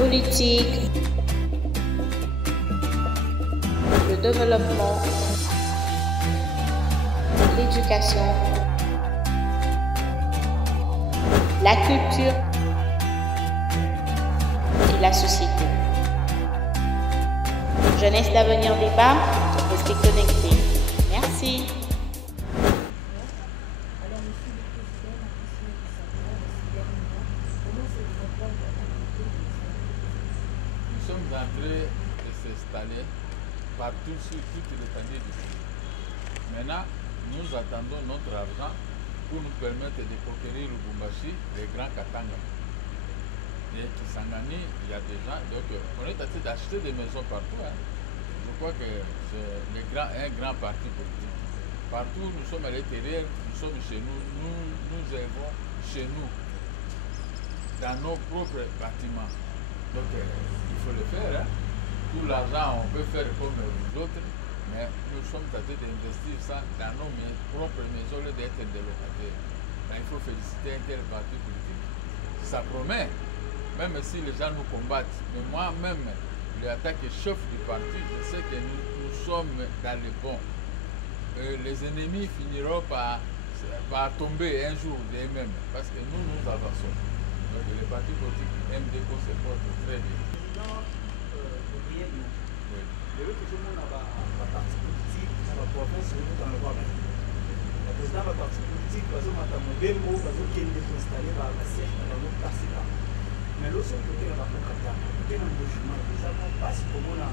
politique, le développement, l'éducation, la culture et la société. Jeunesse d'avenir débat, restez connectés. Merci. Nous sommes en train de s'installer partout sur toute l'étendue du pays. Maintenant, nous attendons notre argent pour nous permettre de conquérir Lubumbashi, les grands Katanga. Et Kisangani, il y a des gens, donc on est en train d'acheter des maisons partout. Hein. Je crois que c'est un grand parti politique. Partout, nous sommes à l'intérieur, nous sommes chez nous, nous œuvrons chez nous, dans nos propres bâtiments. Donc il faut le faire. Hein. Tout l'argent, on peut faire comme les autres, mais nous sommes en train d'investir ça dans nos propres maisons au lieu d'être des locataires. Là, il faut féliciter un tel parti politique. Ça promet. Même si les gens nous combattent, mais moi-même, l'attaque chef du parti, je sais que nous sommes dans le bon. Les ennemis finiront par tomber un jour d'eux-mêmes, parce que nous avançons. Donc les partis politiques MDCO se portent très bien. Mais l'autre côté, on va pas côté un logement, déjà, on passe comme on a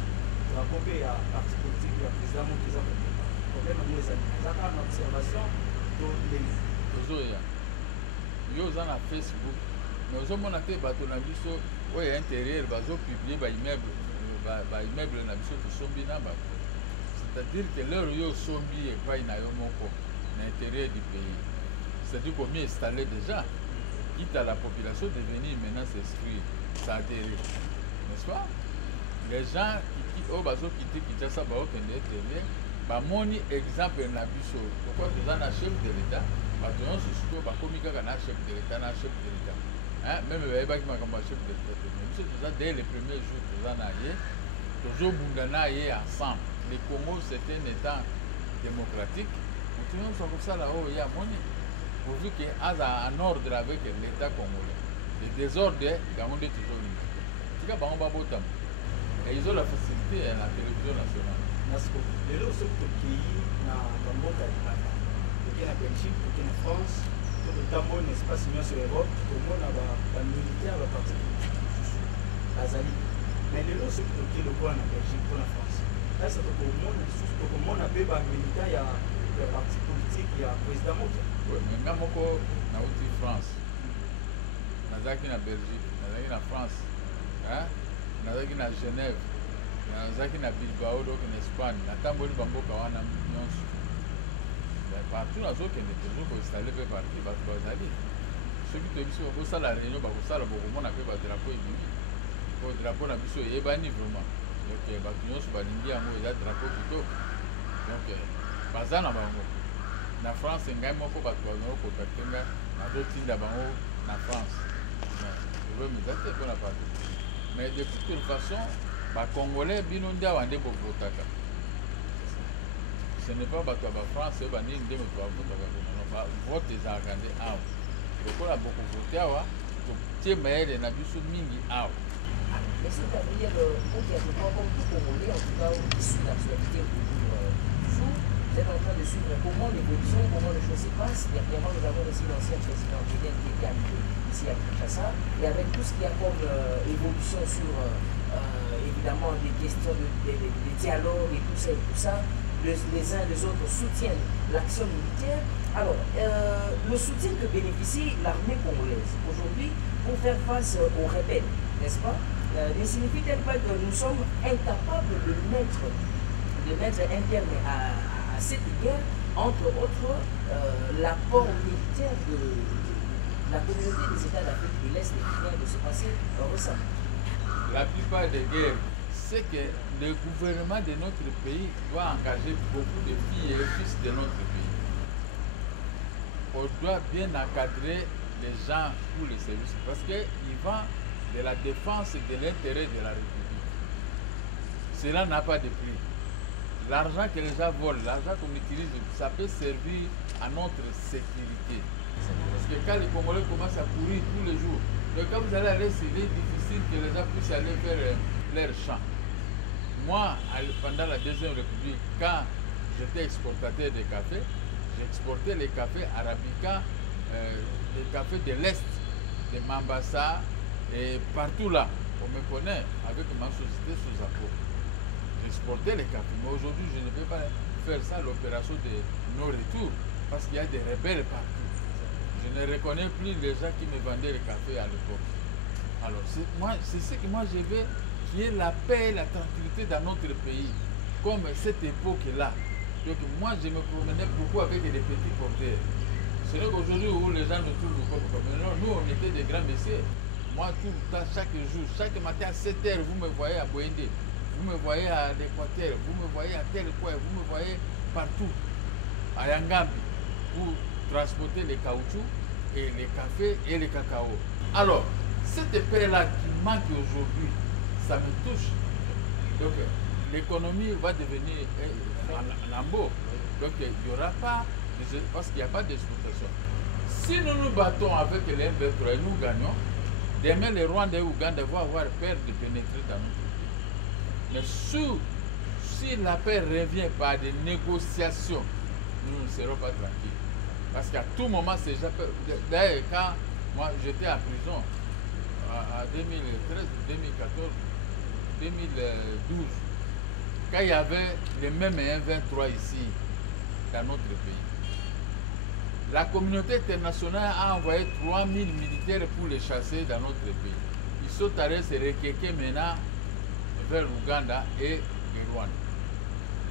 raconté à parti politique, il y a président qui a problème avec les amis. Ça a une observation de l'élite. Yo na Facebook, mais aux hommes on a fait bateau na biso, ouais intérieur, bazo publier ba immeuble na biso qui sont bien là. C'est-à-dire que leur yo sombi et pas na yo moko na intérieur du pays. C'est-à-dire qu'on m'y installé déjà. Quitte à la population de venir maintenant s'inscrire, s'adhérer. N'est-ce pas? Les gens qui quittent Kinshasa, exemple na biso. Pourquoi nous avons un chef de l'État? Nous avons un chef de l'État, un chef de l'État. Même les chef de l'État. Dès les premiers jours, nous avons ensemble. Le Congo, c'est un État démocratique. Nous avons comme ça là-haut, il y a monnaie. Pourvu qu'il y ait un ordre avec l'État congolais. Le désordre, il y a toujours eu. Et ils ont la facilité à la télévision nationale. Merci beaucoup. Les autres pays, dans le la Belgique, en France, notamment un espace sur l'Europe, tout le monde a militaire, la partie politique. Mais les autres pays, le quoi en Belgique, en France. Là, c'est tout le monde a fait militaire, il y a la partie politique, il y a le président Mokia. Oui, mais même encore dans la France, dans la Belgique, dans la France, dans la Genève, dans la Bilbao, en Espagne, dans la Bamboka, partout dans les autres, il y a toujours installé partout, ceux qui te disent que ça la réunion, ça la beaucoup, on a fait le drapeau et le drapeau n'a pas été vraiment. Donc, les bâtiments sont balingués à moi, il y a le drapeau plutôt. Donc, pas ça dans la France, il y a un peu de la France. Mais de toute façon, les Congolais, ce n'est pas la France, c'est la vote des Argandais. Pourquoi la beaucoup voté c'est meilleur de Nabiso Mingi. Est-ce que tu as dit comme tout Congolais, en tout cas, qui suit l'actualité toujours, vous êtes en train de suivre comment l'évolution, comment les choses se passent. Dernièrement, nous avons aussi l'ancien président Guédien qui est arrivé ici à Kinshasa, et avec tout ce qu'il y a comme évolution sur, évidemment, des questions de dialogue et tout ça, les uns et les autres soutiennent l'action militaire. Alors, le soutien que bénéficie l'armée congolaise aujourd'hui pour faire face aux rebelles, n'est-ce pas, ne signifie-t-elle pas que nous sommes incapables de mettre un terme à cette guerre, entre autres l'apport militaire de la communauté des États d'Afrique de l'Est qui vient de se passer récemment? La plupart des guerres, c'est que le gouvernement de notre pays doit engager beaucoup de filles et fils de notre pays. On doit bien encadrer les gens pour les services parce qu'ils vont de la défense et de l'intérêt de la République. Cela n'a pas de prix. L'argent que les gens volent, l'argent qu'on utilise, ça peut servir à notre sécurité. Parce que quand les Congolais commencent à courir tous les jours, donc quand vous allez aller, il est difficile que les gens puissent aller vers leur champ. Moi, pendant la Deuxième République, quand j'étais exportateur de café, j'exportais les cafés arabica, les cafés de l'Est, de Mambasa, et partout là. On me connaît avec ma société sous apport. J'exportais les cafés, mais aujourd'hui, je ne peux pas faire ça, l'opération de non-retour, parce qu'il y a des rebelles partout. Je ne reconnais plus les gens qui me vendaient le café à l'époque. Alors, c'est ce que moi je veux, qu'il y ait la paix et la tranquillité dans notre pays, comme cette époque-là. Donc, moi, je me promenais beaucoup avec des petits porteurs. C'est vrai qu'aujourd'hui, où les gens ne trouvent pas comme maintenant, nous, on était des grands messieurs. Moi, tout le temps, chaque jour, chaque matin à 7 h, vous me voyez à Boindé, vous me voyez à l'Équateur, vous me voyez à tel coin, vous me voyez partout, à Yangambi, pour transporter les caoutchoucs et les cafés et les cacao. Alors, cette paix-là qui manque aujourd'hui, ça me touche. Donc, l'économie va devenir en lambeau. Donc, il n'y aura pas, parce qu'il n'y a pas d'exploitation. Si nous nous battons avec les M23 et nous gagnons, demain les Rwandais et Ouganda vont avoir peur de pénétrer dans notre pays. Mais si la paix revient par des négociations, nous ne serons pas tranquilles. Parce qu'à tout moment, ces gens peuvent... D'ailleurs, quand moi j'étais en prison, en 2013, 2014, 2012, quand il y avait les mêmes M23 ici, dans notre pays, la communauté internationale a envoyé 3000 militaires pour les chasser dans notre pays. Ils sont allés se requéquer maintenant vers l'Ouganda et le Rwanda.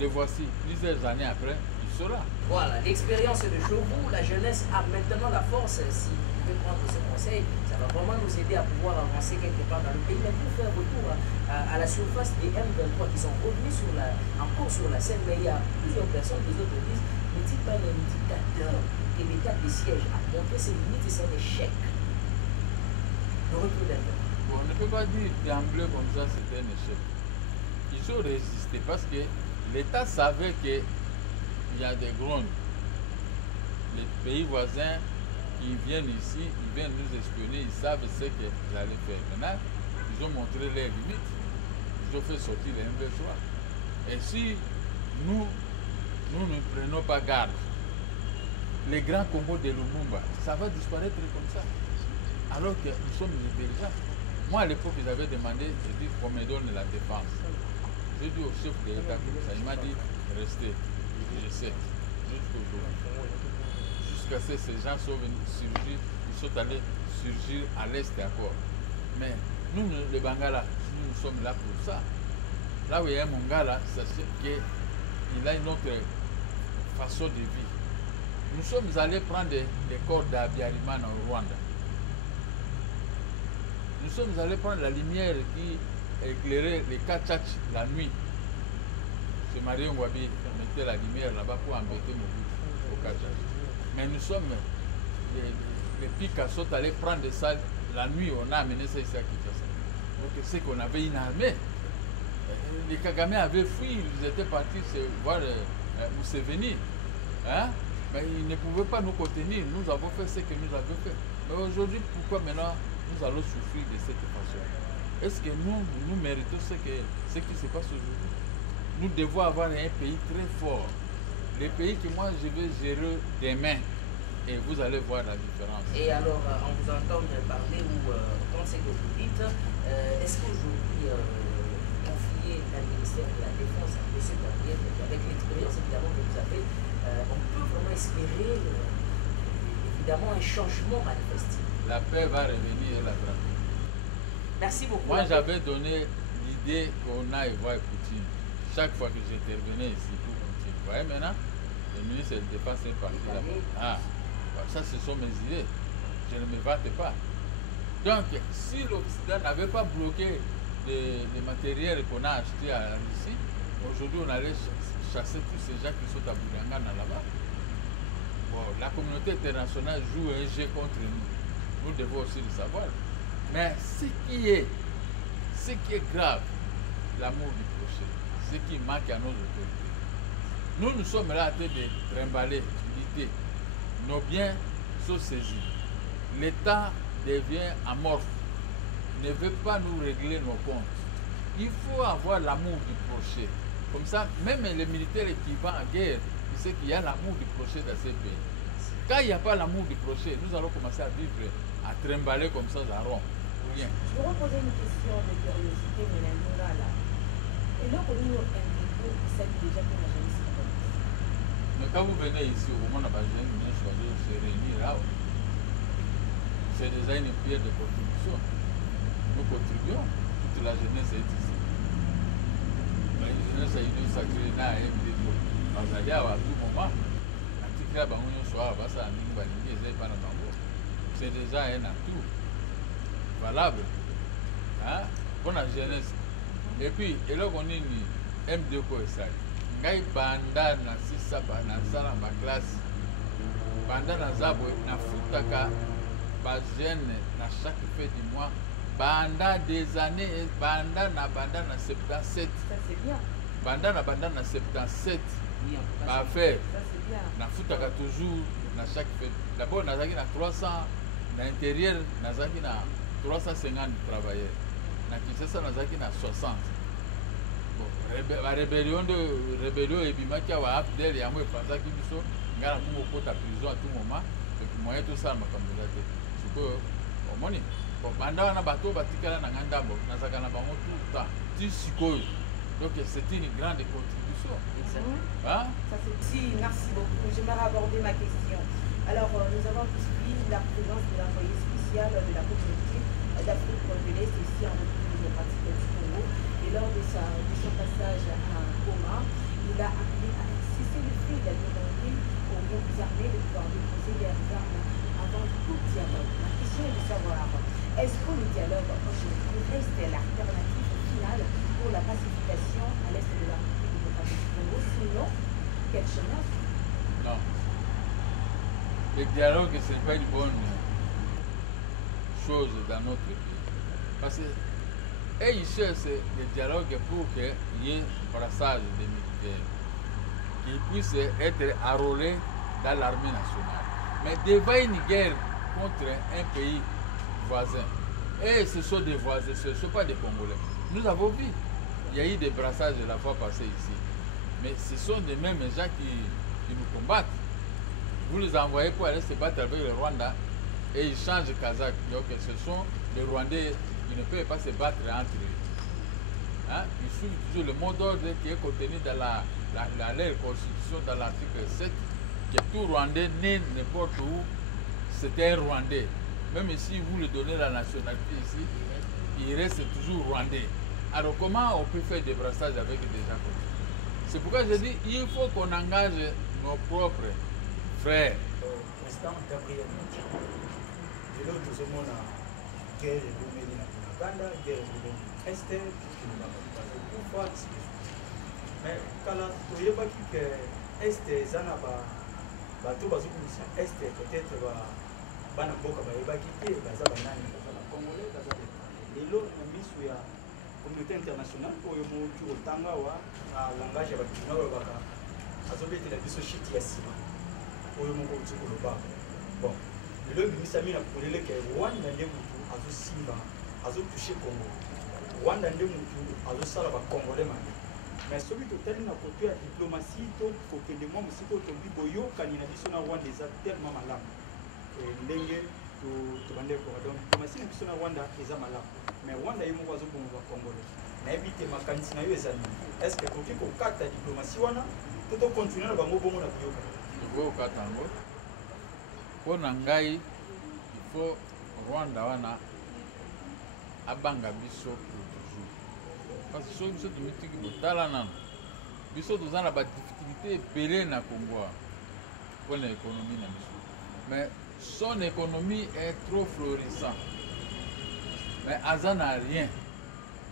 Les voici, plusieurs années après, il sera. Voilà, l'expérience de Jobu, la jeunesse a maintenant la force. Si vous pouvez prendre ce conseil, ça va vraiment nous aider à pouvoir avancer quelque part dans le pays. Mais pour faire retour à la surface des M23 qui sont revenus encore sur la scène, mais il y a plusieurs personnes, les autres disent, n'est-il pas un dictateur et l'état de siège a montré ses limites et c'est un échec. Le retour d'un peu. Bon, on ne peut pas dire d'emblée comme ça c'était un échec. Ils ont résisté parce que l'État savait qu'il y a des grondes. Les pays voisins qui viennent ici, ils viennent nous espionner, ils savent ce que j'allais faire. Maintenant, ils ont montré leurs limites. Ils ont fait sortir les M23. Et si nous ne prenons pas garde, les grands combos de Lumumba, ça va disparaître comme ça. Alors que nous sommes déjà. Moi, à l'époque, j'avais demandé, j'ai dit qu'on me donne la défense. J'ai dit au chef de l'État comme ça, il m'a dit, restez. Je sais. Jusqu'à ce que ces gens sont venus surgir, ils sont allés surgir à l'Est encore. Mais nous, les Bangala, nous sommes là pour ça. Là où il y a un Mongala, sachez qu'il a une autre façon de vivre. Nous sommes allés prendre des corps d'Abiyarimana au Rwanda. Nous sommes allés prendre la lumière qui éclairait les Kachach la nuit. C'est Marie Ngwabi qui mettait la lumière là-bas pour embêter Mobutu au Kachach. Mais nous sommes, les Pika sont allés prendre ça la nuit, on a amené ça ici à Kinshasa. Donc c'est qu'on avait une armée. Les Kagame avaient fui, ils étaient partis voir Museveni. Hein? Mais ils ne pouvaient pas nous contenir. Nous avons fait ce que nous avons fait. Mais aujourd'hui, pourquoi maintenant nous allons souffrir de cette façon? Est-ce que nous méritons ce qui se passe aujourd'hui? Nous devons avoir un pays très fort. Les pays que moi je vais gérer demain. Et vous allez voir la différence. Et alors, on vous entend parler ou quand c'est que vous dites, est-ce qu'aujourd'hui, confier un ministère de la Défense à M. Gabriel, avec l'expérience évidemment que vous avez, on peut vraiment espérer évidemment un changement manifesté? La paix va revenir et la tranquillité. Merci beaucoup. Moi, j'avais donné l'idée qu'on aille voir Poutine. Chaque fois que j'intervenais ici pour Poutine. Vous voyez maintenant, le ministre de la Défense est parti là-bas. Ah, ça, ce sont mes idées. Je ne me batte pas. Donc, si l'Occident n'avait pas bloqué les matériels qu'on a achetés à la Russie, aujourd'hui, on allait chasser tous ces gens qui sont à Bourangana là-bas. Bon, la communauté internationale joue un jeu contre nous. Nous devons aussi le savoir. Mais ce qui est grave, l'amour du prochain, ce qui manque à nos autorités. Nous sommes là à train de trimballer l'idée. Nos biens sont saisis. L'État devient amorphe, ne veut pas nous régler nos comptes. Il faut avoir l'amour du prochain. Comme ça, même les militaires qui vont en guerre, ils savent qu'il y a l'amour du prochain dans ces pays. Quand il n'y a pas l'amour du prochain, nous allons commencer à vivre, à trimballer comme ça, à rond. Rien. Je vais poser une question de curiosité, mais là. Et là, on nous s'agit déjà que la jeunesse. Mais quand vous venez ici, au moment où nous se réunir là, c'est déjà une pierre de contribution. Nous contribuons, toute la jeunesse est ici. La jeunesse a une sacrée na bazali à tout moment. C'est déjà un atout valable pour la jeunesse. Et puis, et là on est M2 pour ça. Ngai banda na sisa na sala ma classe. Banda na zabo na futaka ba jeune na chaque fin du mois. Banda des années, banda na 77. Ça c'est bien. Banda na 77. Ba faire. Ça c'est bien. Na futaka toujours na chaque fête. D'abord nazaki na 300 na intérieur nazaki na 350 travailleurs. Na Kinshasa nazaki na 60. Bon, la rébellion et bimaki wa Abdel ya moi pensa ki biso ngala mu kota prison à tout moment et puis moyen tout ça makambo te. Siko omoni. Bon banda na bato batikala na ngandambo nazaka na bango tout le temps. Ti sikoyo. Donc c'est une grande contribution. Hein? Ça si, merci beaucoup. J'aimerais aborder ma question. Alors, nous avons suivi la présence de l'envoyé spécial de la communauté d'Afrique de l'Est ici en République démocratique du Congo. Et lors de son passage à Goma, il a appelé à cesser le fait d'adhérer aux groupes armés de pouvoir déposer leurs armes avant tout dialogue. Ma question est de savoir, est-ce que le dialogue aujourd'hui reste l'alternative finale pour la pacification à l'est de la République démocratique du Congo? Sinon, quel chemin? Non. Le dialogue, ce n'est pas une bonne chose dans notre pays. Parce que ils cherchent le dialogue pour qu'il y ait un brassage des militaires qui puissent être enrôlés dans l'armée nationale. Mais devant une guerre contre un pays voisin, et ce sont des voisins, ce ne sont pas des Congolais. Nous avons vu, il y a eu des brassages la fois passée ici. Mais ce sont les mêmes gens qui nous combattent. Vous les envoyez pour aller se battre avec le Rwanda et ils changent Kazakh. Donc ce sont les Rwandais, ils ne peuvent pas se battre entre eux. Hein? Ils suivent toujours le mot d'ordre qui est contenu dans leur constitution, dans l'article 7, que tout Rwandais né n'importe où, c'est un Rwandais. Même si vous lui donnez la nationalité ici, il reste toujours Rwandais. Alors comment on peut faire des brassages avec des gens comme ça? C'est pourquoi je dis il faut qu'on engage nos propres frères. Président Gabriel Moutier, je l'ai tout ce monde à guerre et Boumeli na Uganda, guerre et Boumeli Est, qui nous a pas beaucoup fois. Mais quand on y a pas que Est, Zana ba tout bazou comme Est peut-être bana boka ba ebaki te baza banani baza congolais baza lelo na misu ya communauté internationale oyo moki otanga wa na langage ya bakina oyo baka azobetela biso shit ya sima oyo moko tsukoloba bon lelo bimisami na kolele ke Rwanda nde mutu azosimba azotouche Congo Rwanda nde mutu azosala ba congolais mani mais soki totali na koto ya diplomatie to kokende mwa mosika otombi boyokani na biso na Rwanda eza tellement malamu ndenge tobandeko donc diplomatie na biso na Rwanda eza malamu mais Rwanda ye moko azobonga ba congolais nayebi te makanisi na yo eza nini est ce que tokoki kokata diplomatie wana to tokontinue na bango bongo na koyokana okokata yango mpo na ngai il faut Rwanda wana abanga biso pour toujours parce que soki biso tomitiki botala nano biso toza na badifficulté ebele na Congo mpo na économie na biso mais son économie est trop florissante mais aza na rien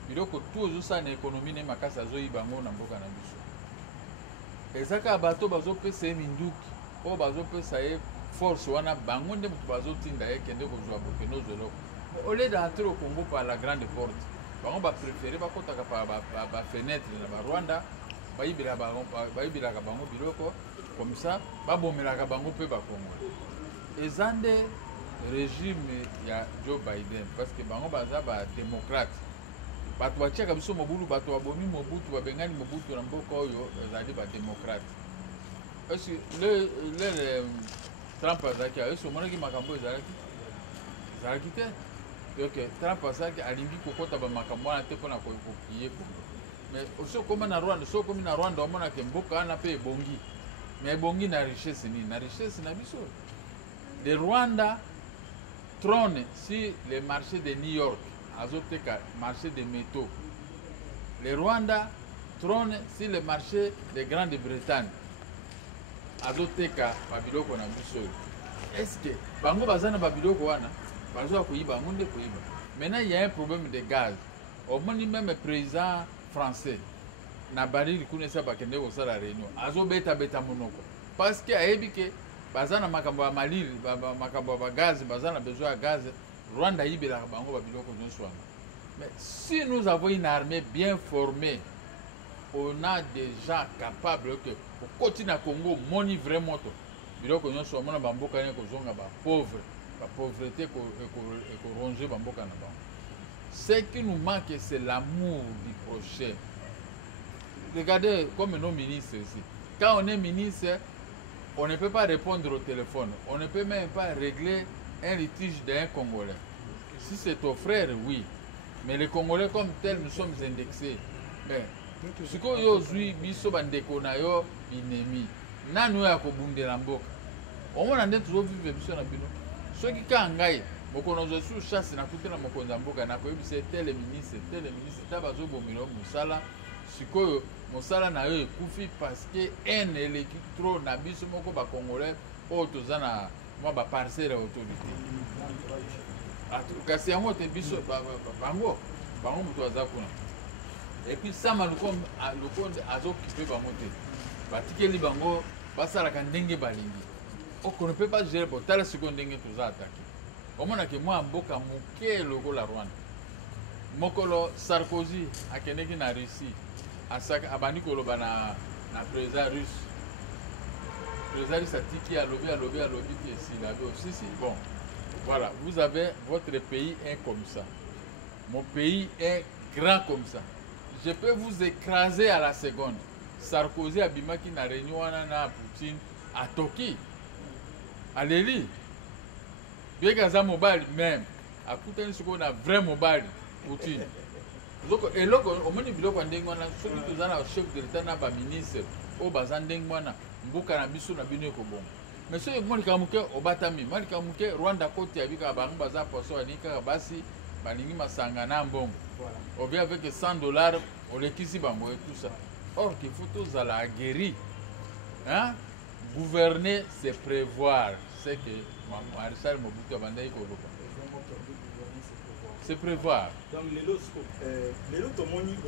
biloko tu ozosala na économie ne makasi azoyiba yango na mboka na biso eza kaka bato bazopesa ye minduki oyo bazopesa ye force wana bango nde moto bazotinda ye kende kozwa bokende ozwa eloko Au lieu d'entrer au Congo par la grande porte, on va préférer par la fenêtre de Rwanda, comme ça, et Zande régime il y a Joe Biden parce que bango baza ba démocrate. Bato batia kabiso mobulu bato babomi mobutu babengani mobutu na mboka oyo ezali ba démocrate. Est-ce le Trump azaki est-ce monaki makambo ezalaki te. Donc Trump azaki alingi kokota ba makambo na te pona kokiye ko. Mais aussi comme na Rwanda, so comme na Rwanda omona ke mboka na pe ebongi. Mais ebongi na richesse ni, na richesse na biso. Le Rwanda trône sur le marché de New York, azoteka marché des métaux. Le Rwanda trône sur le marché de Grande-Bretagne, azoteka babiloko na biso. Est-ce que bango bazana babiloko wana bazo koyiba ngonde koyiba? Maintenant il y a un problème de gaz. Au moins même le président français na barili kunesa bakende ko sala réunion azobeta beta monoko parce que ayebi bazana makambo ya malili makambo ya gaz bazana besoin de gaz. Rwanda yibela bango babiloko nyonso. Mais si nous avons une armée bien formée, on a des gens capables que au continent Congo moni vraiment to biloko nyonso mona bamboka ne ko zonga ba pauvre la pauvreté ko ronger bamboka na bango. Ce qui nous manque, c'est l'amour du prochain. Regardez comme nos ministres ici. Quand on est ministre, on ne peut pas répondre au téléphone. On ne peut même pas régler un litige d'un Congolais. Si c'est ton frère, oui. Mais les Congolais comme tels, nous sommes indexés. Mais ce qu'on y a aujourd'hui, biso bandeko na yo inemi. Nanu ya kobunde la mboka. On a toujours vu biso na bino. Ceux qui kangai mokonozo sous chasse na kutela mokonza mboka na koyebisa tel ministre tabazo bomilo musala sikoyo musala na yo ekufi parce que un eleki trop na biso moko ba congolais o tozana moi ba parcelle autorité kasi yango te biso bango mutu aza kuna et puis sama lukonde azokipe bango te batikeli bango basalaka ndenge balingi. On ne peut pas gérer pour telle seconde que tout ça attaqué. Au moins que moi mboka muke logo la Rwanda. Mokolo Sarkozy a keneki na Russie. Asaka abani koloba na président russe. Président russe atiki a lobby qui est ici là aussi c'est bon. Voilà, vous avez votre pays est comme ça. Mon pays est grand comme ça. Je peux vous écraser à la seconde. Sarkozy abimaki na réunion na Poutine à Toki. Allez-y. Bien que ça mobile même, à coûter ce qu'on a vrai mobile, Poutine. Et là, au moins, il y a ceux qui sont chef de l'État, n'a pas ministre, au Bazandengwana, Mbuka na biso na bino ko bon. Mais ceux qui ont muke au Batami, malika muke Rwanda côté abika bango baza poso anika basi, balingi masanga na mbongo. On vient avec $100, on les kisi bango et tout ça. Or, qu'il faut tous à la guérir. Hein? Gouverner, c'est prévoir. C'est que Marshal Mobutu Bandai Koloba. C'est prévoir. Donc, les lots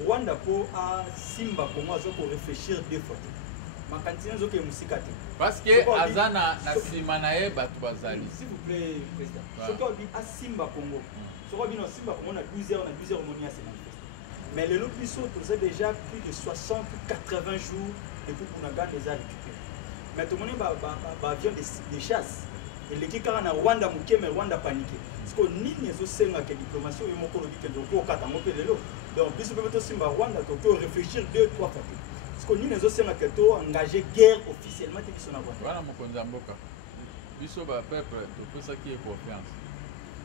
Rwanda pour Simba pour moi pour réfléchir deux fois. Ma cantine zoke musikate. Parce que Azana na Simanae Batubazali. S'il vous plaît, président. Ce qu'on dit à Simba Congo. Ce qu'on dit à Simba Congo, on a 12 heures on a ces manifestes. Mais les lots plus sauts, c'est déjà plus de 60 ou 80 jours depuis qu'on a gardé les récupérés. Mais tout le monde va avion de chasse. Et les qui sont en Rwanda, mais Rwanda paniqué. Parce que nous avons une diplomatie, nous avons donc, si vous pouvez Rwanda, vous pouvez réfléchir 2-3 fois. Parce que nous avons engagé guerre officiellement. Voilà mon Konzamboka. Biso ba peuple, tout ça qui est confiance.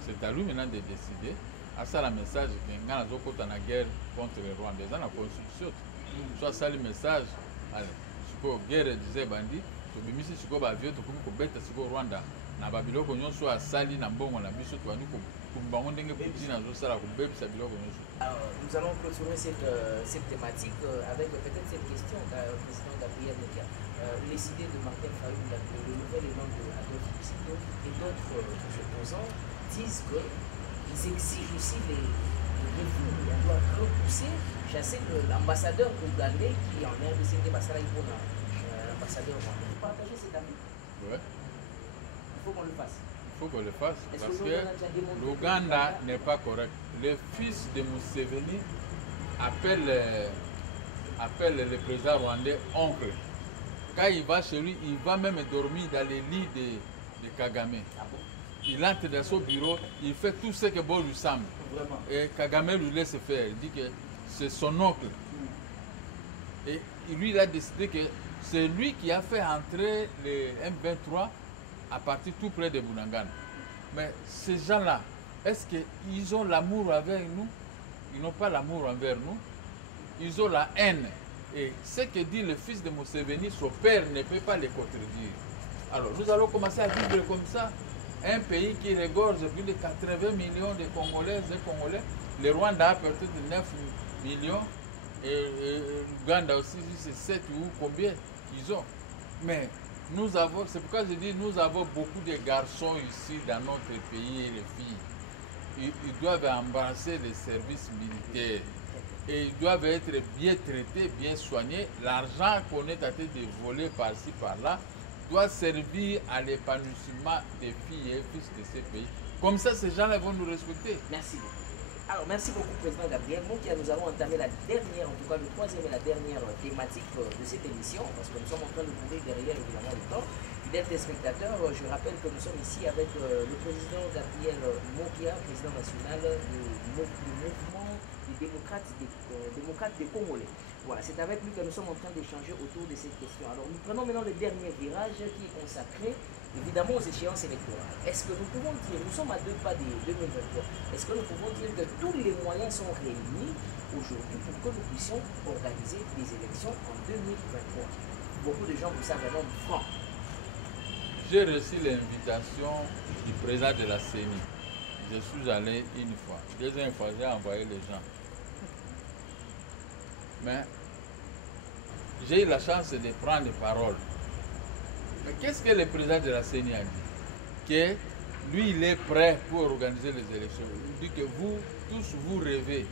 C'est à lui maintenant de décider. À ça, le message que nous avons une guerre contre les Rwandais. Dans la constitution, soit ça le message. Allez, la guerre disait bandit. Tobimisi siko ba vieux to ko beta siko Rwanda na babiloko nyonso asali na mbongo na biso to ani ko kumbango ndenge Putin azo sala ko bebisa biloko nyonso. Nous allons clôturer cette thématique avec peut-être cette question au président Gabriel Mekia. Les idées de Martin Fayou, le nouvel élan de Adolf Hitler et d'autres opposants disent qu'ils exigent aussi les réfugiés. On doit repousser, chasser l'ambassadeur ougandais qui est en RDC de Bassara Ibona. Ambassadeur, partager cet avis. Ouais. Il faut qu'on le fasse. faut qu'on le fasse. Est-ce Parce que que l'Ouganda n'est pas correct. Le fils de Museveni appelle le président rwandais oncle. Quand il va chez lui, il va même dormir dans les lits de Kagame. Ah bon? Il entre dans son bureau, il fait tout ce que bon lui semble. Vraiment. Et Kagame lui laisse faire. Il dit que c'est son oncle. Et lui, il a décidé que c'est lui qui a fait entrer les M23 à partir tout près de Bunagana. Mais ces gens-là, est-ce qu'ils ont l'amour envers nous? Ils n'ont pas l'amour envers nous. Ils ont la haine. Et ce que dit le fils de Museveni, son père ne peut pas les contredire. Alors nous allons commencer à vivre comme ça. Un pays qui regorge plus de 80 millions de Congolaises et Congolais. Le Rwanda a partir de 9 millions. Et l'Ouganda aussi, c'est 7 ou combien ils ont. Mais nous avons, c'est pourquoi je dis, nous avons beaucoup de garçons ici dans notre pays et les filles. Ils doivent embrasser les services militaires. Et ils doivent être bien traités, bien soignés. L'argent qu'on est en train de voler par-ci, par-là, doit servir à l'épanouissement des filles et fils de ces pays. Comme ça, ces gens-là vont nous respecter. Merci beaucoup. Alors, merci beaucoup, Président Gabriel. Nous allons entamer la dernière, en tout cas le troisième et la dernière thématique de cette émission, parce que nous sommes en train de courir derrière, évidemment, le temps. Fidèles téléspectateurs, je rappelle que nous sommes ici avec le président Gabriel Mokia, président national du mouvement des démocrates des Congolais. Voilà, c'est avec lui que nous sommes en train d'échanger autour de cette question. Alors, nous prenons maintenant le dernier virage qui est consacré évidemment aux échéances électorales. Est-ce que nous pouvons dire, nous sommes à 2 pas de 2023, est-ce que nous pouvons dire que tous les moyens sont réunis aujourd'hui pour que nous puissions organiser des élections en 2023? Beaucoup de gens vous savent vraiment franc. J'ai reçu l'invitation du président de la CENI. Je suis allé une fois. Deuxième fois, j'ai envoyé les gens. Mais j'ai eu la chance de prendre parole. Mais qu'est-ce que le président de la CENI a dit? Que lui, il est prêt pour organiser les élections. Il dit que vous, tous, vous rêvez.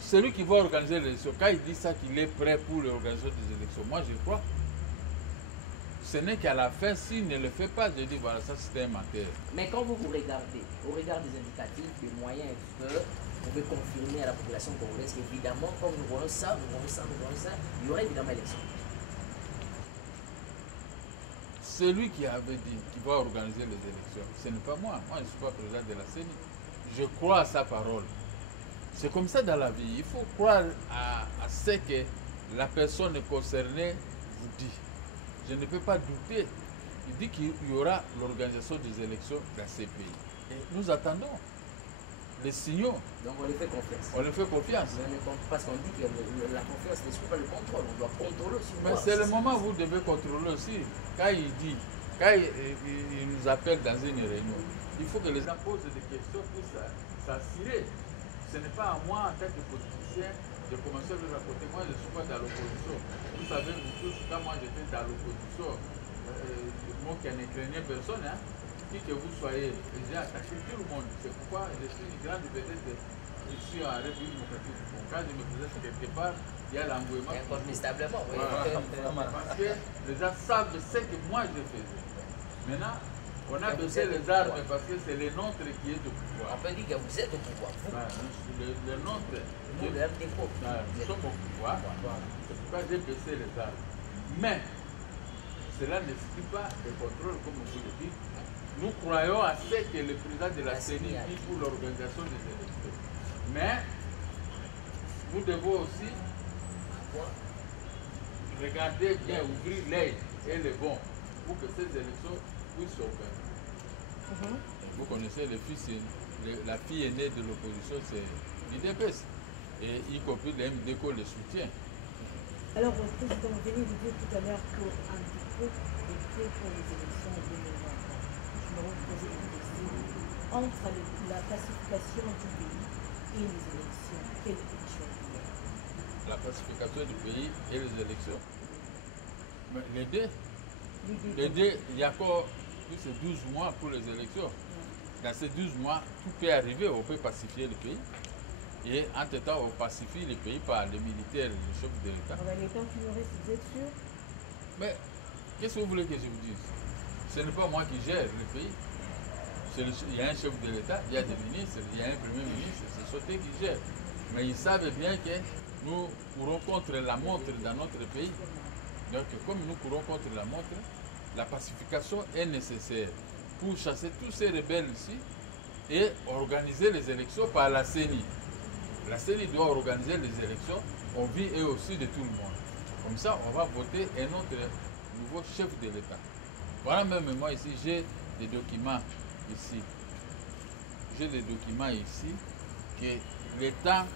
Celui qui va organiser les élections, quand il dit ça, qu'il est prêt pour l'organisation des élections, moi je crois. Ce n'est qu'à la fin, s'il ne le fait pas, je dis voilà, ça c'est un menteur. Mais quand vous regardez, au regard des indicatifs, des moyens, vous pouvez confirmer à la population congolaise qu'évidemment, comme nous voyons ça, il y aura évidemment élection. Celui qui avait dit qu'il va organiser les élections, ce n'est pas moi. Moi, je ne suis pas président de la CENI. Je crois à sa parole. C'est comme ça dans la vie. Il faut croire à ce que la personne concernée vous dit. Je ne peux pas douter. Il dit qu'il y aura l'organisation des élections dans ces pays. Et nous attendons les signaux. Donc on les fait confiance. On les fait confiance. Parce qu'on dit que la confiance ne suit pas le contrôle. On doit contrôler aussi. Mais c'est le moment où vous devez contrôler aussi. Quand il dit, quand il nous appelle dans une réunion, il faut que les gens posent des questions pour s'assurer. Ce n'est pas à moi, en tant que politicien, de commencer à le raconter. Moi, je ne suis pas dans l'opposition. Vous savez, vous tous, quand moi j'étais dans l'opposition, moi qui ne craignais personne, hein, qui que vous soyez, j'ai attaqué tout le monde. C'est pourquoi je suis une grande vedette ici en République démocratique du Congo. Quand je me présente quelque part, il y a l'engouement. Incontestablement, oui. Parce que les gens savent ce que moi je faisais. Maintenant, on a baissé les armes parce que c'est le nôtre qui est au pouvoir. On peut dire que vous êtes au pouvoir. Le nôtre. Nous, le dépôt. Nous sommes au pouvoir. C'est pourquoi j'ai baissé les armes. Mais, cela ne suffit pas de contrôle, comme vous le dites. Nous croyons à ce que le président de la CENI dit pour l'organisation des élections. Mais, nous devons aussi regarder bien, ouvrir l'œil et le bon pour que ces élections puissent s'opérer. Vous connaissez la fille aînée de l'opposition, c'est l'IDPS. Et y compris le MDCO le soutient. Alors, Président, vous venez de dire tout à l'heure qu'un dépôt est prêt pour les élections en 2023. Je me repose une question. Entre la pacification du pays et les élections, quelle élection? La pacification du pays et les élections. Mais les deux, il y a encore plus de 12 mois pour les élections. Dans ces 12 mois, tout peut arriver, on peut pacifier le pays. Et entre-temps, on pacifie le pays par les militaires, le chef de l'État. On va les temps qui nous reste, vous êtes sûr? Mais qu'est-ce que vous voulez que je vous dise? Ce n'est pas moi qui gère le pays. Il y a un chef de l'État, il y a des ministres, il y a un premier ministre, c'est Sauté qui gère. Mais ils savent bien que nous courons contre la montre dans notre pays. Donc comme nous courons contre la montre, la pacification est nécessaire pour chasser tous ces rebelles ici et organiser les élections par la CENI. La CENI doit organiser les élections au vie et aussi de tout le monde. Comme ça, on va voter un autre nouveau chef de l'État. Voilà, même moi ici, j'ai des documents ici. J'ai des documents ici que l'État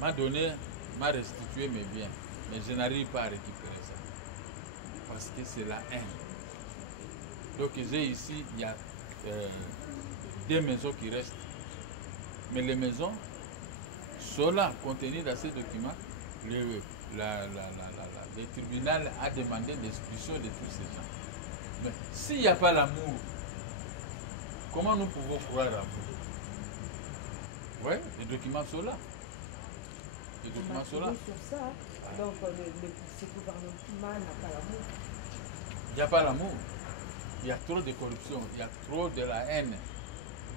m'a donné, m'a restitué mes biens. Mais je n'arrive pas à récupérer ça. Parce que c'est la haine. Donc j'ai ici, il y a des maisons qui restent. Mais les maisons sont là, contenues dans ces documents. Le tribunal a demandé l'expulsion de tous ces gens. Mais s'il n'y a pas l'amour, comment nous pouvons croire à vous? Oui, les documents sont là. Les documents sont là. Sur ça, donc ce gouvernement n'a pas l'amour. Il n'y a pas l'amour. Il y a trop de corruption, il y a trop de la haine.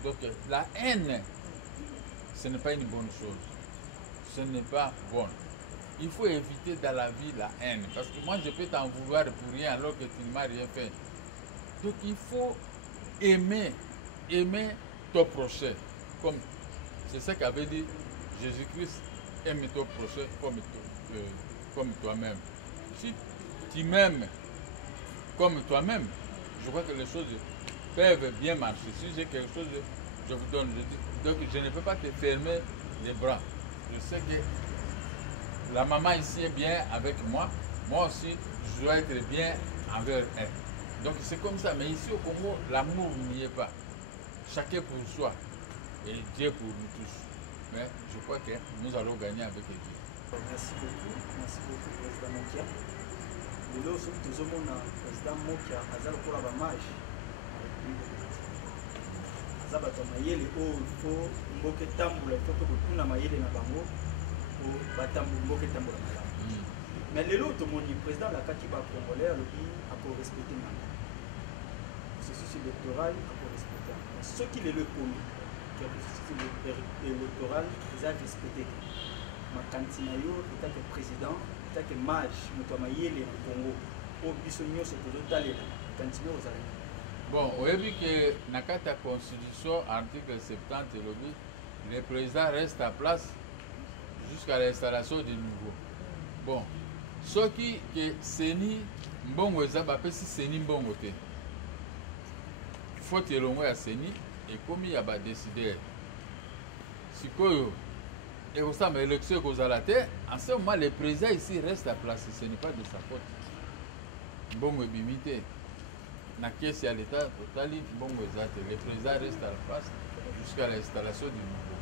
Donc la haine, ce n'est pas une bonne chose. Ce n'est pas bon. Il faut éviter dans la vie la haine. Parce que moi, je peux t'en vouloir pour rien alors que tu ne m'as rien fait. Donc il faut aimer ton prochain. Comme c'est ça qu'avait dit Jésus-Christ, aime ton prochain comme toi-même. Si tu m'aimes comme toi-même, je crois que les choses peuvent bien marcher. Si j'ai quelque chose, je vous donne. Donc je ne peux pas te fermer les bras. Je sais que la maman ici est bien avec moi. Moi aussi, je dois être bien envers elle. Donc c'est comme ça. Mais ici au Congo, l'amour n'y est pas. Chacun pour soi. Et Dieu pour nous tous. Mais je crois que nous allons gagner avec Dieu. Merci beaucoup, Président Mokia. De là, nous avons le Président Mokia, Azal pour la mage. Azabata Mayele, il faut que Tamboula, il faut que tout le Mayele na bango, pour Batamboula Tamboula. Mais le lot, le président de la Katiba congolais a respecter le processus électoral, il faut respecter. Ce qui est le commun, qui est le processus électoral, ils ont respecté. Ma cantinayo, état que président, état que mage, Moutamayele au Congo, au Bissonio, c'est tout le cantinayo aux arènes. Bon, on a vu que dans la Constitution, article 70, le président reste à place jusqu'à l'installation du nouveau. Bon, ce qui est Seni, Mbongo Ezaba, si Seni Mbongo te. Faut que l'on ait Seni, et comme il y a décidé, si quoi, et au sein de l'élection qu'on a la terre, en ce moment, le président ici reste à place, ce n'est pas de sa faute. Mbongo est limité. Na caisse à l'État, le président reste à la place jusqu'à l'installation du nouveau.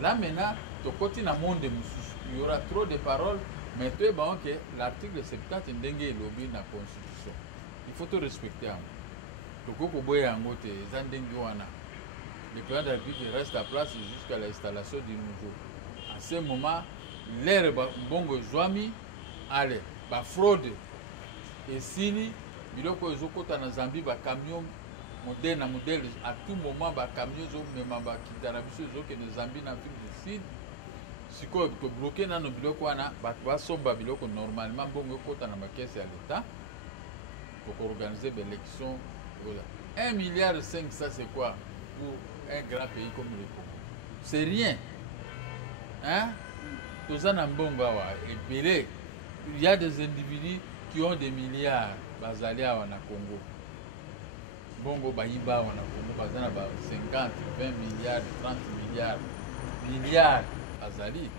Là maintenant, tu continues dans le monde, il y aura trop de paroles, mais tu es bon que l'article 70 est dans la Constitution. Il faut te respecter. Le président de la République reste à place jusqu'à l'installation du nouveau. À ce moment, l'air bongo joami, allez, la fraude et sini. Biloko ezokota na Zambie ba camion modèle à tout moment ba camion zo mema ba kitana biso zo ke de Zambie na Afrique du Sud siko ko bloquer na no biloko wana ba somba biloko normalement bongo kota na ba caisse à l'État pour organiser l'élection. 1,5 milliard, ça c'est quoi pour un grand pays comme le Congo? C'est rien. Hein? Tout ça n'a pas épelé. Il y a des individus qui ont des milliards. Bazali à Congo. Bongo Baïba on a Congo, bazana 50, 20 milliards, 30 milliards, milliards Bazali.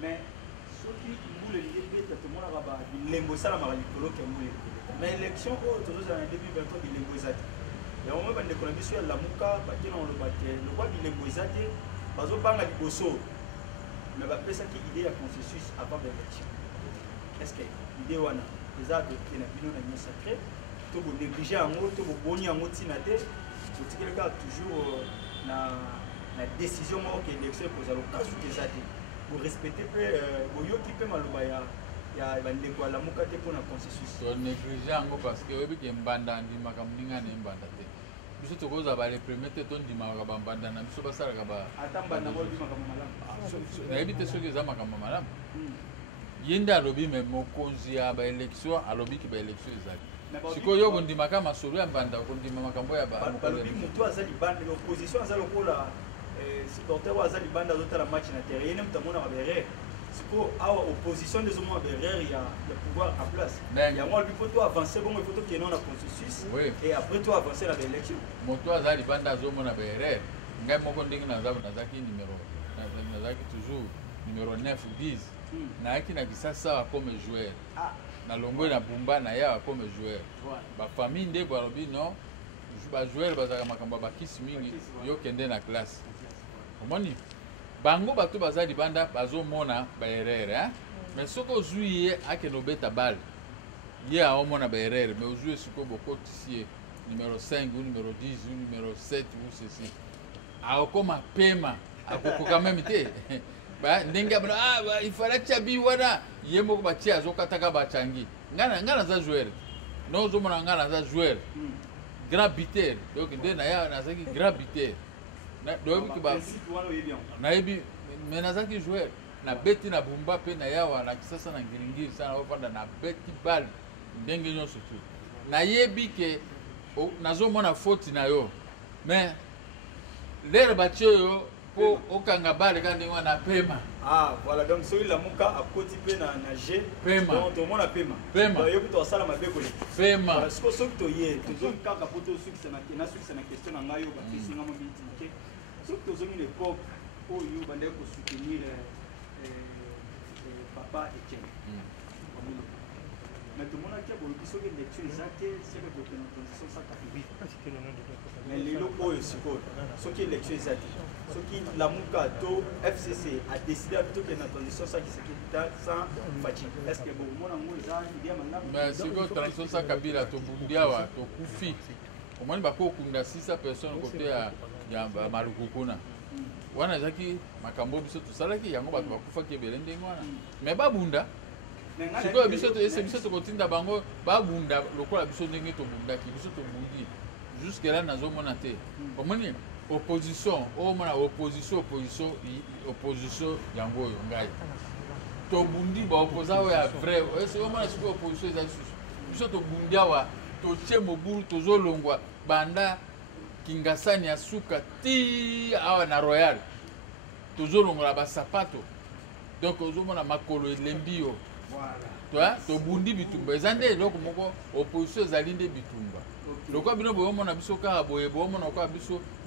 Mais ceux qui voulaient les tout le monde a mais l'élection en 2023 il est et on va décoller sur la muka qui dans le bâti le roi il est bazo banga liboso mais va penser qu'il idée à consensus avant l'élection. Est-ce que l'idée wana les a adopté na bino na nyonso sacré to bo négliger en mot to bo boni en mot tinate to tikela toujours na décision mo que l'élection pour zalo kasu des até respecter pe boyoki pe maloba ya bandeko ya lamuka te mpona consensus. To néglige yango parce que oyebi ke mbanda andimaka moninga na mbanda te. Biso tokozala bareprime te tondimaka bambanda na biso basalaka ata mbanda ngo lobi makambo malamu. nayebi te soki eza makambo malamu. Ye nde alobi me mokonzi ya baélection alobiki baélection ezali. Sikoyo yo kondimaka masolo ya mbanda okondima makambo ya balobi moto aza libanda l'opposition aza lokola supporter oyo aza libanda azotala match na terrain ye nde moto amonaka berere. Siko awa opposition des hommes derrière il y a le pouvoir à place. Il y a moi il faut avancer bon il faut que non la processus et après toi avancer la élection. Moto azali banda zo mona berere. Ngai moko ndingi nazaki numéro nazaki toujours numéro 9 ou 10. Na yaki na kisasa comme joueur. Na longo na bumba na ya comme joueur. Ba famille nde balobi non ba joueur bazaka makamba bakisi mingi yo kende na classe. Omoni bango bato bazali banda bazomona baerere hein mais soko ozuye akeno beta balle ye aomona baerere mais ozuye siko bokotisi numéro 5 ou numéro 10 ou numéro 7 ou ceci akoma pema akokoka même te ba ndenge bana il fallait chabi wana ye moko bachi azokataka bachangi ngana za joueur no ozomona ngana za joueur grand buteur donc nde na ya nazaki grand buteur nayebi me nazaki joueur na beti na bumba pe na yawa na kisasa na ngiringiri sana ofanda na beti bal ndenge nyonso tu nayebi ke nazomona faute na yo mais lere batie yo po okanga bale ka ndenge wana pema voilà donc soki lamuka akoti pe na G pema donc tomona pema yo kuto sala mabekole pema soki toye tozoki kaka po tosukisa na question na ngai yo bakisinga mo bitike soki tozongi l'époque oyo bandaki kosoutenir papa Etienne mais tomonaki bolobi soki élection eza te seke kokena transition sakati mais lelo oyo sikoyo soki élection eza te soki lamuka to FCC a décidé tokena transition sakiseki sans fatigue est-ce que bomona ngo eza idée malamu mais sikoyo transition sakabila tobundi awa tokufi omoni bakokunda 600 personnes côté ya malukukuna wana ezaki makambo biso tosalaki yango bato bakufaki ebele ndenge wana mais babunda sikoyo biso tokotinda bango babunda lokola biso ndenge tobundaki biso tobundi jusque là nazomona te omoni opposition omona opposition yango oyo ngai tobundi baopposa oyo ya vrai omona sikoyo opposition eza lisusu biso tobundi awa totie mobulu tozolongwa banda kingasani ya suka ti awa na royal tozolongola basapato donc ozomona makolo elembi yo tobundi bitumba eza nde eloko moko opposition ezali nde bitumba lokola bino boyomona biso kaka boye boyomona kaka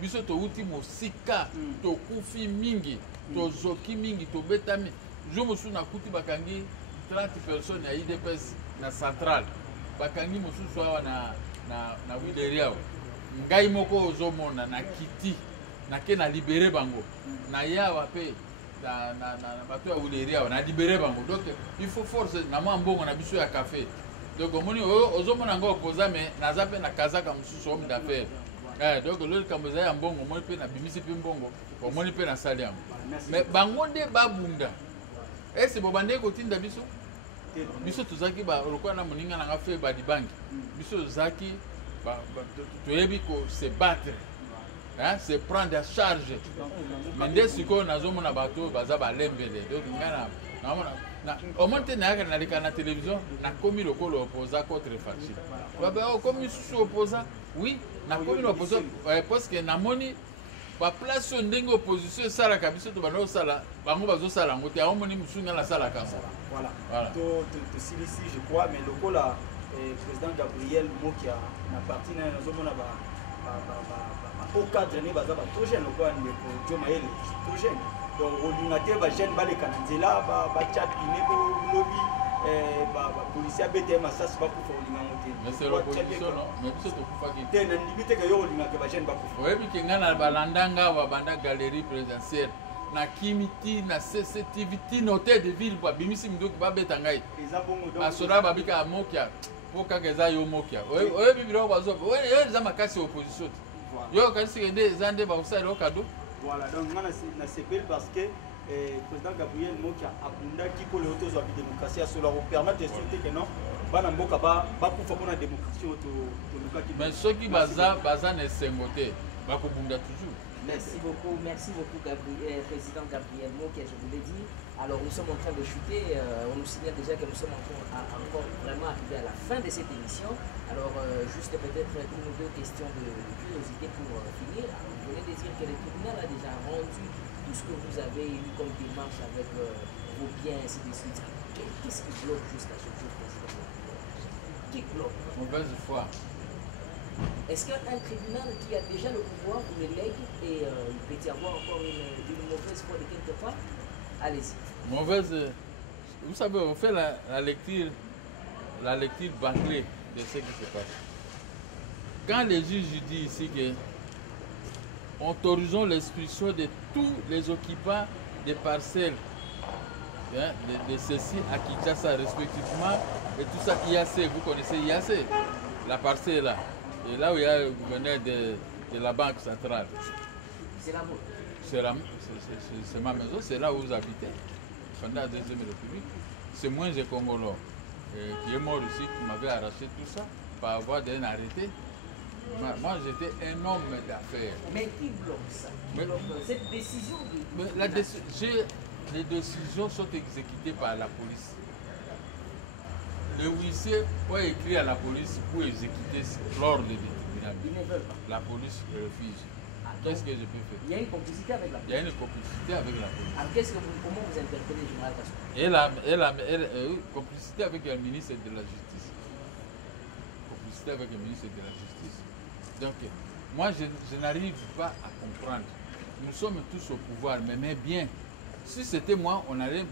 biso touti mosika tokufi mingi tozoki mingi tobetami jo mosusu nakuti bakangi 30 personnes ya IDPS na centrale bakangi mosusu awa na wideri awa ngai moko ozomona na kiti nake na libere bango na yawa pe na bato ya wideri awa na libere bango donc il faut force na mwa mbongo na biso ya café donc omoni ozomona ngo opoza me naza pe na kazaka mosusu homme d'affaires donc lelo kambo eza ya mbongo omoni pe na bimisi pe mbongo omoni pe na sali yango mais bango nde babunda ese bobandeki kotinda biso tozalaki lokola na moninga nanga fe badibangi biso tozalaki toyebi se battre se prendre à charge mais nde sikoyo nazomona bato baza balembele donc nga naomona omoni te nayaka naleka na télévision nakomi lokola opposa contre faci okomi susu opposa oui nakomi na opposa parce que namoni baplace oyo ndenge opposition esalaka biso to banda kosala bango bazosala yango te aomoni mosusu nga nasalaka voilà tosilisi je crois mais lokola président Gabriel Mokia na parti na ye nazomona ocadre ne baza bato jeune lokola ndeko jo mayele to jeune donc olinga te bajeune baleka na nzela bachatine bolobi bapolisi abete masasi bakufa olinga te na ndimi teke yo olingaka bajeune bakufa oyebi ke nga na balandanga awa banda galerie présidentielle na kimiti na CCTV tino hotel de ville babimisi mindoki babeta ngai basoda babika Mokia po kaka eza yo Mokia oyebi biloko bazoba oyo eza makasi ya opposition te yo kanisi nde eza nde bakosala eloko kado voilà donc nga na sepeli parce que président Gabriel Moki abundaki pour le retour de la démocratie, cela vous permettre de souhaiter que non, bana mboka ba kufa pour la démocratie au mais ceux qui baza ne sengote ba kubunda toujours. Merci beaucoup, Gabriel, président Gabriel Moki, je vous l'ai dit. Alors nous sommes en train de chuter, on nous signale déjà que nous sommes encore vraiment arrivés à la fin de cette émission. Alors juste peut-être une ou deux questions de curiosité pour finir. Vous venez de dire que le tribunal a déjà rendu tout ce que vous avez eu comme démarche avec vos biens, ainsi de suite. Qu'est-ce qui bloque jusqu'à ce jour, président? Qui bloque? Mauvaise foi. Est-ce qu'un tribunal qui a déjà le pouvoir vous le lègue et il peut y avoir encore une mauvaise foi de quelque part? Allez-y. Mauvaise. Vous savez, on fait la lecture bâclée de ce qui se passe. Quand les juges disent ici que autorisons l'expulsion de tous les occupants des parcelles de ceci à Kinshasa respectivement et tout ça, IAC, vous connaissez IAC, la parcelle là, et là où il y a le gouverneur de la Banque centrale. C'est la vôtre. C'est ma maison, c'est là où vous habitez pendant la Deuxième République. C'est moi, j'ai Congolo, qui est mort ici, qui m'avait arraché tout ça, par avoir d'un arrêté. Moi, j'étais un homme d'affaires. Mais qui bloque ça? Cette décision les décisions sont exécutées par la police. Le huissier peut écrire à la police pour exécuter l'ordre du tribunal. Ils ne veulent pas. La police refuse. Qu'est-ce que je peux faire? Il y a une complicité avec la police. Il y a une complicité avec la police. Alors comment vous interpellez Général Kassoum? Elle complicité avec le ministre de la Justice. Complicité avec le ministre de la Justice. Donc, moi, je n'arrive pas à comprendre. Nous sommes tous au pouvoir, mais bien. Si c'était moi, on allait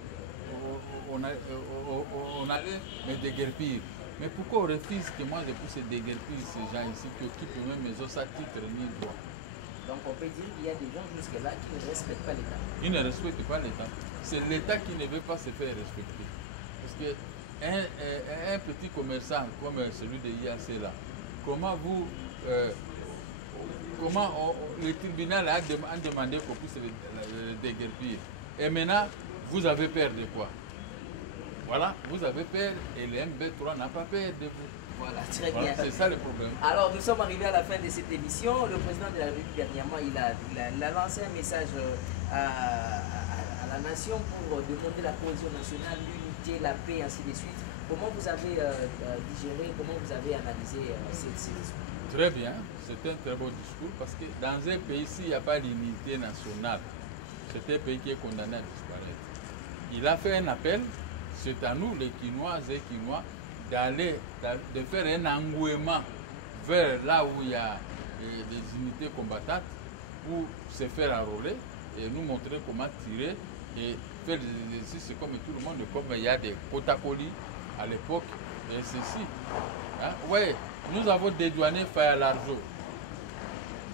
me déguerpir. Mais pourquoi on refuse que moi je puisse déguerpir ces gens ici qui occupent même maison sans titre ni droit? Donc on peut dire qu'il y a des gens jusque-là qui ne respectent pas l'État. Ils ne respectent pas l'État. C'est l'État qui ne veut pas se faire respecter. Parce que un petit commerçant comme celui de IAC là, comment le tribunal a demandé qu'on puisse le déguerpir? Et maintenant, vous avez peur de quoi? Voilà, vous avez peur et le MB3 n'a pas peur de vous. Voilà, très bien. C'est ça le problème. Alors, nous sommes arrivés à la fin de cette émission. Le président de la République, dernièrement, il a lancé un message à la nation pour demander la cohésion nationale, l'unité, la paix, ainsi de suite. Comment vous avez digéré, comment vous avez analysé ces discours? Très bien, c'est un très beau discours parce que dans un pays, s'il n'y a pas d'unité nationale, c'est un pays qui est condamné à disparaître. Il a fait un appel, c'est à nous les Quinoises et Quinois, de faire un engouement vers là où il y a des unités combattantes pour se faire enrôler et nous montrer comment tirer et faire des exercices comme tout le monde, comme il y a des Kotakoli à l'époque et ceci. Hein? Oui, nous avons dédouané Faya Larjo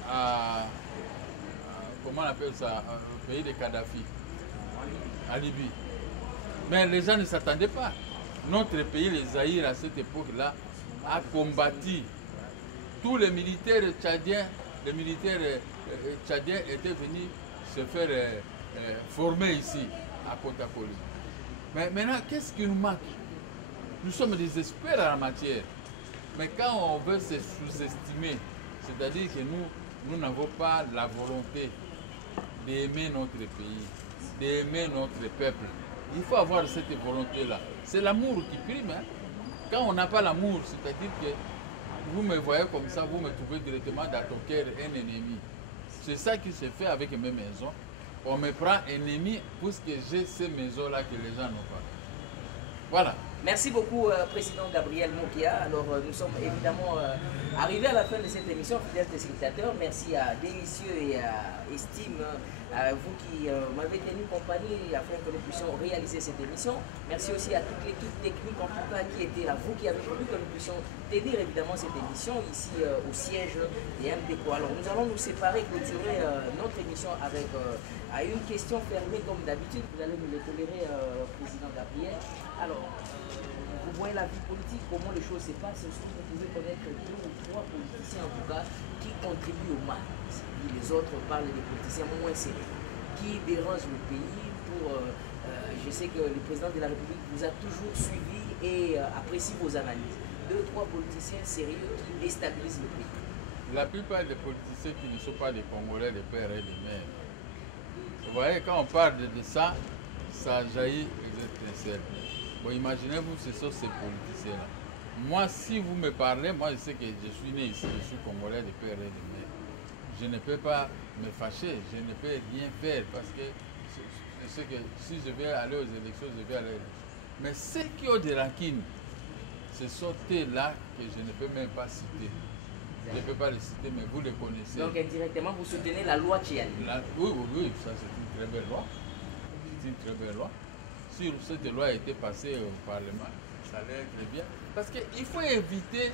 à comment on appelle ça, au pays de Kadhafi, à Libye. Mais les gens ne s'attendaient pas. Notre pays, les Zaïre, à cette époque-là, a combattu. Tous les militaires tchadiens, étaient venus se faire former ici, à Kotakoli. Mais maintenant, qu'est-ce qui nous manque? Nous sommes des experts en la matière. Mais quand on veut se sous-estimer, c'est-à-dire que nous n'avons pas la volonté d'aimer notre pays, d'aimer notre peuple. Il faut avoir cette volonté-là. C'est l'amour qui prime. Hein? Quand on n'a pas l'amour, c'est-à-dire que vous me voyez comme ça, vous me trouvez directement dans ton cœur un ennemi. C'est ça qui se fait avec mes maisons. On me prend ennemi puisque j'ai ces maisons-là que les gens n'ont pas. Voilà. Merci beaucoup, Président Gabriel Mokia. Alors, nous sommes évidemment arrivés à la fin de cette émission, fidèles téléspectateurs. Merci à Délicieux et à Estime, à vous qui m'avez tenu compagnie afin que nous puissions réaliser cette émission. Merci aussi à toute l'équipe technique, en tout cas, qui était là, vous qui avez voulu que nous puissions tenir évidemment cette émission ici au siège des MDCO. Alors, nous allons nous séparer, clôturer notre émission avec à une question fermée comme d'habitude. Vous allez nous le tolérer, Président Gabriel. Alors, vous voyez la vie politique, comment les choses se passent. Est-ce que vous pouvez connaître 2 ou 3 politiciens en tout cas qui contribuent au mal? Les autres parlent des politiciens moins sérieux, qui dérangent le pays pour... je sais que le président de la République vous a toujours suivi et apprécie vos analyses. 2 ou 3 politiciens sérieux qui déstabilisent le pays. La plupart des politiciens qui ne sont pas des Congolais, des pères et des mères. Vous voyez, quand on parle de ça, ça jaillit les étincelles. Bon, imaginez-vous, ce sont ces politiciens-là. Moi, si vous me parlez, moi je sais que je suis né ici, je suis Congolais, des pères et des mères. Je ne peux pas me fâcher, je ne peux rien faire parce que je sais que si je vais aller aux élections, je vais aller. Mais ceux qui ont des rancines, ce sont là que je ne peux même pas citer. Je ne peux pas les citer, mais vous les connaissez. Donc indirectement, vous soutenez la loi Tchiani. Oui, ça c'est une très belle loi. C'est une très belle loi. Si cette loi a été passée au Parlement, ça allait très bien. Parce qu'il faut éviter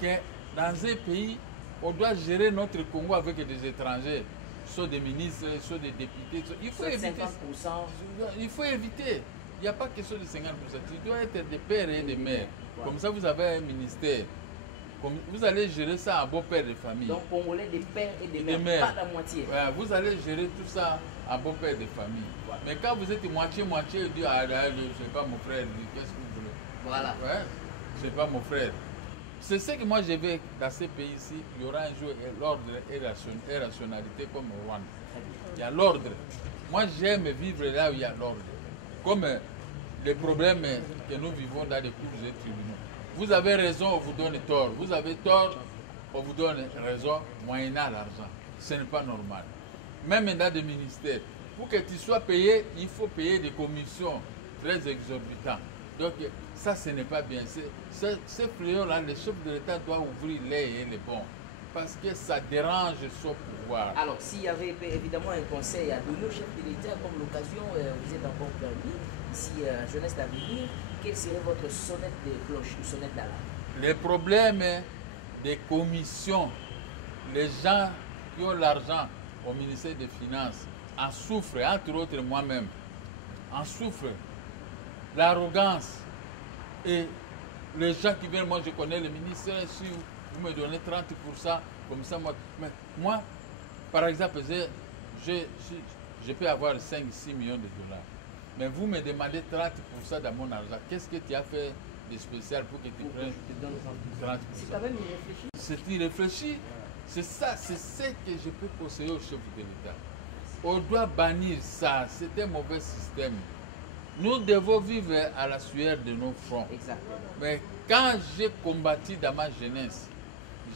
que dans un pays, on doit gérer notre Congo avec des étrangers, soit des ministres, soit des députés. Il faut éviter. 50%. Il faut éviter. Il n'y a pas question de 50%. Il doit être des pères et des mères. Comme ça, vous avez un ministère. Vous allez gérer ça en beau père de famille. Donc, Congolais des pères et des mères, pas la moitié. Ouais, vous allez gérer tout ça en beau père de famille. Ouais. Mais quand vous êtes moitié-moitié, vous dites, ah, c'est pas mon frère, qu'est-ce que vous voulez? Voilà. Ouais, c'est pas mon frère. C'est ce que moi je veux dans ces pays-ci. Il y aura un jour l'ordre et rationalité comme au Rwanda. Il y a l'ordre. Moi, j'aime vivre là où il y a l'ordre. Comme les problèmes que nous vivons dans les cours et tribunaux. Vous avez raison, on vous donne tort. Vous avez tort, on vous donne raison, moyennant l'argent. Ce n'est pas normal. Même dans des ministères, pour que tu sois payé, il faut payer des commissions très exorbitantes. Donc, ça, ce n'est pas bien. Ces fléaux-là, le chef de l'État doit ouvrir les bons. Parce que ça dérange son pouvoir. Alors, s'il y avait évidemment un conseil à donner au chef de l'État, comme l'occasion, vous êtes encore permis, ici, Jeunesse d'Avenir, quelle serait votre sonnette de cloche ou sonnette d'alarme? Les problèmes des commissions, les gens qui ont l'argent au ministère des Finances en souffrent, entre autres moi-même, en souffrent. L'arrogance et les gens qui viennent, moi je connais le ministère, si vous me donnez 30%, comme ça, moi par exemple, je peux avoir 5-6 millions de dollars. Mais vous me demandez 30% dans mon argent. Qu'est-ce que tu as fait de spécial pour que tu prennes 30%? C'est quand même irréfléchi. C'est irréfléchi. C'est ça, c'est ce que je peux conseiller au chef de l'État. On doit bannir ça. C'est un mauvais système. Nous devons vivre à la sueur de nos fronts. Exactement. Mais quand j'ai combattu dans ma jeunesse,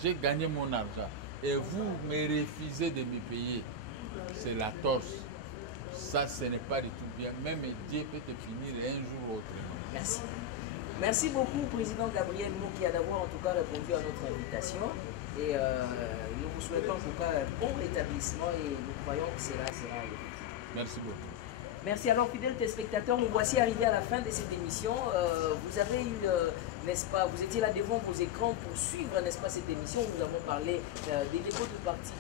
j'ai gagné mon argent. Et vous me refusez de me payer. C'est la torse. Ça, ce n'est pas du tout bien. Même Dieu peut te finir un jour autrement. Merci. Merci beaucoup, Président Gabriel Mokia, d'avoir en tout cas répondu à notre invitation. Et nous vous souhaitons en tout cas un bon rétablissement et nous croyons que cela sera effectif. Merci beaucoup. Merci. Alors, fidèles téléspectateurs, nous voici arrivés à la fin de cette émission. Vous avez eu, n'est-ce pas, vous étiez là devant vos écrans pour suivre, n'est-ce pas, cette émission. Nous avons parlé des dépôts du parti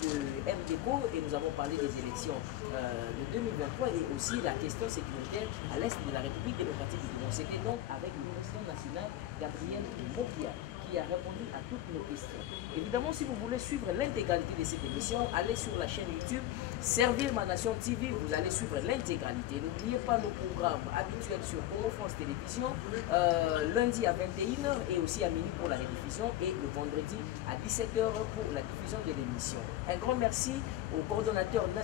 de MDECO et nous avons parlé des élections de 2023 et aussi la question sécuritaire à l'est de la République démocratique du Congo. C'était donc avec le président national Gabriel Mokia qui a répondu à toutes nos questions. Évidemment, si vous voulez suivre l'intégralité de cette émission, allez sur la chaîne YouTube Servir ma Nation TV, vous allez suivre l'intégralité. N'oubliez pas nos programmes habituels sur Congo France Télévision, lundi à 21h et aussi à minuit pour la rediffusion et le vendredi à 17h pour la diffusion de l'émission. Un grand merci au coordonnateur de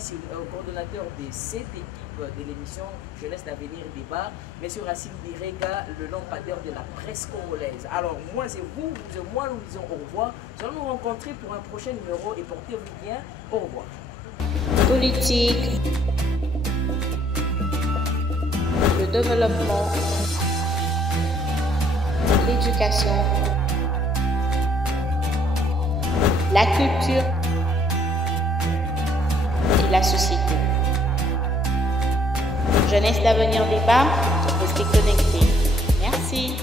cette équipe de l'émission Jeunesse d'Avenir Débat, M. Racine Birega, le lampadaire de la presse congolaise. Alors, moi et vous et moi, nous disons au revoir. Nous allons nous rencontrer pour un prochain numéro et portez-vous bien. Au revoir. Politique, le développement, l'éducation, la culture et la société. Jeunesse d'Avenir Débat, restez connectés. Merci.